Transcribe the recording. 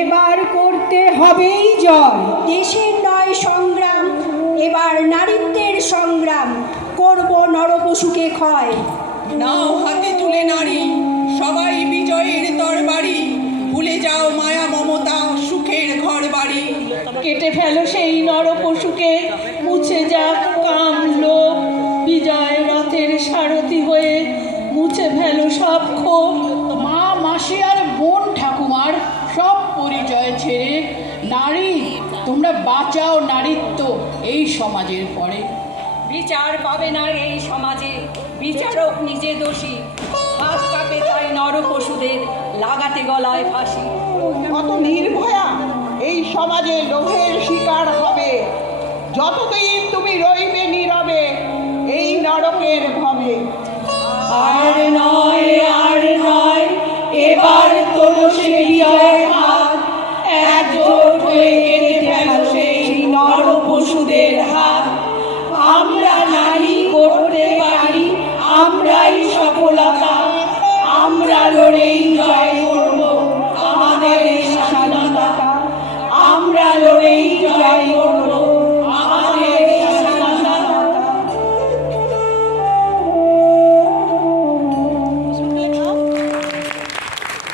এবার করতে হবেই জয়। দেশের নয় সংগ্রাম, এবার নারীত্বের সংগ্রাম, করব নরপশুকে ক্ষয়। নাও হাতে তুলে নারী, সবাই বিজয়ের তরবারি, ভুলে যাও মায়া মমতা সুখের ঘর বাড়ি। কেটে ফেলো সেই নরপশুকে, মুছে যাক কাম লোভ, বিজয় রথের সারথি হয়ে মুছে ফেলো সব ক্ষোভ। মা মাসি আর বোন ঠাকুমার সব পরিচয় ছেড়ে নারী তোমরা বাঁচাও নারীত্ব এই সমাজের পরে। বিচার পাবে না এই সমাজে, বিচারক নিজে দোষী, হাত কাঁপে তাই নরপশুদের লাগাতে গলায় ফাঁসি। কত নির্ভয়া এই সমাজে লোভের শিকার হবে, যতদিন তুমি রইবে নীরবে এই নরকের ভবে। আর নয়, এবার তোলো সে বিজয়